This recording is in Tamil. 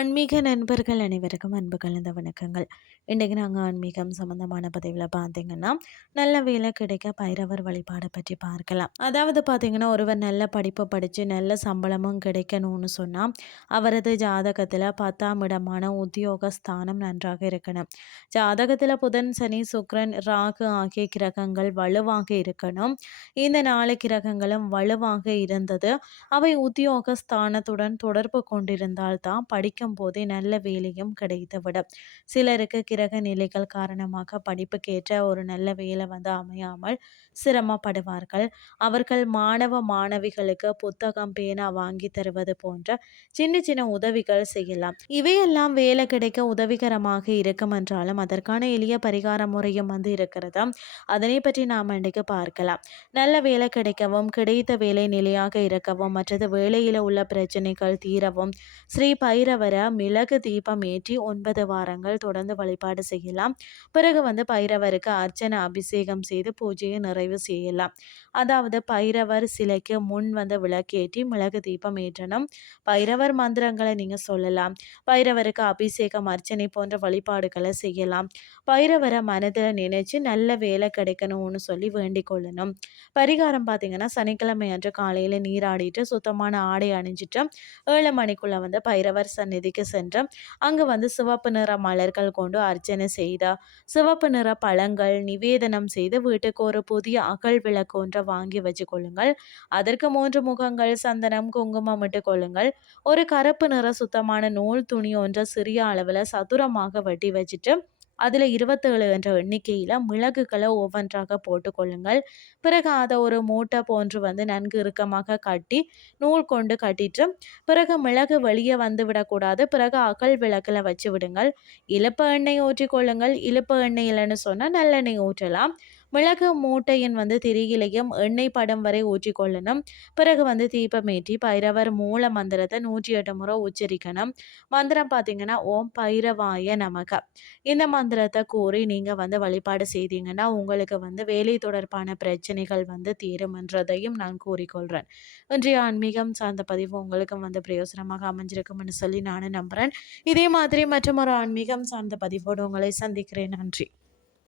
ஆன்மீக நண்பர்கள் அனைவருக்கும் அன்பு கலந்த வணக்கங்கள். இன்றைக்கு நாங்கள் ஆன்மீகம் சம்மந்தமான பதிவில் பார்த்தீங்கன்னா நல்ல வேலை கிடைக்க பைரவர் வழிபாடை பற்றி பார்க்கலாம். அதாவது பார்த்தீங்கன்னா ஒருவர் நல்ல படிப்பு படித்து நல்ல சம்பளமும் கிடைக்கணும்னு சொன்னால் அவரது ஜாதகத்தில் பத்தாம் இடமான உத்தியோக ஸ்தானம் நன்றாக இருக்கணும். ஜாதகத்தில் புதன் சனி சுக்ரன் ராகு ஆகிய கிரகங்கள் வலுவாக இருக்கணும். இந்த நாலு கிரகங்களும் வலுவாக இருந்தது அவை உத்தியோக ஸ்தானத்துடன் தொடர்பு கொண்டிருந்தால் தான் படிக்க படிக்கும் போதே நல்ல வேலையும் கிடைத்துவிடும் சிலருக்கு கிரக நிலைகள் காரணமாக படிப்புக்கேற்ற ஒரு நல்ல வேலை வந்து அமையாமல் சிரமப்படுவார்கள் அவர்கள் மாணவ மாணவிகளுக்கு புத்தகம் பேனா வாங்கி தருவது போன்ற சின்ன சின்ன உதவிகள் செய்யலாம். இவையெல்லாம் வேலை கிடைக்க உதவிகரமாக இருக்கும் என்றாலும் அதற்கான எளிய பரிகார முறையும் வந்து இருக்கிறது. அதனை பற்றி நாம் இன்றைக்கு பார்க்கலாம். நல்ல வேலை கிடைக்கவும் கிடைத்த வேலை நிலையாக இருக்கவும் மற்றது வேலையில் உள்ள பிரச்சனைகள் தீரவும் ஸ்ரீ பைரவர் மிளகு தீபம் ஏற்றி ஒன்பது வாரங்கள் தொடர்ந்து வழிபாடு செய்யலாம். பிறகு வந்து பைரவருக்கு அர்ச்சனை அபிஷேகம் செய்து பூஜையை நிறைவு செய்யலாம். அதாவது பைரவர் சிலைக்கு முன் வந்து விளக்கேற்றி மிளகு தீபம் ஏற்றணும். பைரவர் மந்திரங்களை நீங்கள் சொல்லலாம். பைரவருக்கு அபிஷேகம் அர்ச்சனை போன்ற வழிபாடுகளை செய்யலாம். பைரவரை மனதில் நினைச்சு நல்ல வேலை கிடைக்கணும்னு சொல்லி வேண்டிக் கொள்ளணும். பரிகாரம் பார்த்தீங்கன்னா சனிக்கிழமை அன்று காலையில் நீராடிட்டு சுத்தமான ஆடை அணிஞ்சிட்டு ஏழு மணிக்குள்ளே வந்து பைரவர் சந்நிதி பகுதிக்கு சென்று அங்கு வந்து சிவப்பு நிற மலர்கள் கொண்டு அர்ச்சனை செய்தார் சிவப்பு நிற பழங்கள் நிவேதனம் செய்து வீட்டுக்கு ஒரு புதிய அகல் விளக்கு ஒன்றை வாங்கி வச்சு கொள்ளுங்கள். அதற்கு மூன்று முகங்கள் சந்தனம் குங்குமம் இட்டு கொள்ளுங்கள். ஒரு கருப்பு நிற சுத்தமான நூல் துணி ஒன்றை சிறிய அளவில் சதுரமாக வெட்டி வச்சுட்டு அதில் இருபத்தேழு என்ற எண்ணிக்கையில் மிளகுகளை ஒவ்வொன்றாக போட்டுக்கொள்ளுங்கள் பிறகு அதை ஒரு மூட்டை போன்று வந்து நன்கு இறுக்கமாக கட்டி நூல் கொண்டு கட்டிட்டு பிறகு மிளகு வெளியே வந்து விடக்கூடாது. பிறகு அகல் விளக்கில் வச்சு விடுங்கள். இழுப்பு எண்ணெய் ஊற்றிக்கொள்ளுங்கள் இழுப்பு எண்ணெய் இல்லைன்னு சொன்னால் நல்லெண்ணெய் ஊற்றலாம். மிளகு மூட்டையின் வந்து திரியிலையும் எண்ணெய் படம் வரை ஊற்றிக்கொள்ளணும் பிறகு வந்து தீபமேற்றி பைரவர் மூல மந்திரத்தை நூற்றி எட்டு முறை உச்சரிக்கணும். மந்திரம் பார்த்தீங்கன்னா ஓம் பைரவாய நமக. இந்த மந்திரத்தை கூறி நீங்கள் வந்து வழிபாடு செய்தீங்கன்னா உங்களுக்கு வந்து வேலை தொடர்பான பிரச்சனைகள் வந்து தீரும் என்றதையும் நான் கூறிக்கொள்கிறேன் இன்றைய ஆன்மீகம் சார்ந்த பதிவு உங்களுக்கும் வந்து பிரயோசனமாக அமைஞ்சிருக்கும்னு சொல்லி நானும் நம்புகிறேன் இதே மாதிரி மற்றும் ஒரு ஆன்மீகம் சார்ந்த பதிவோடு உங்களை சந்திக்கிறேன். நன்றி.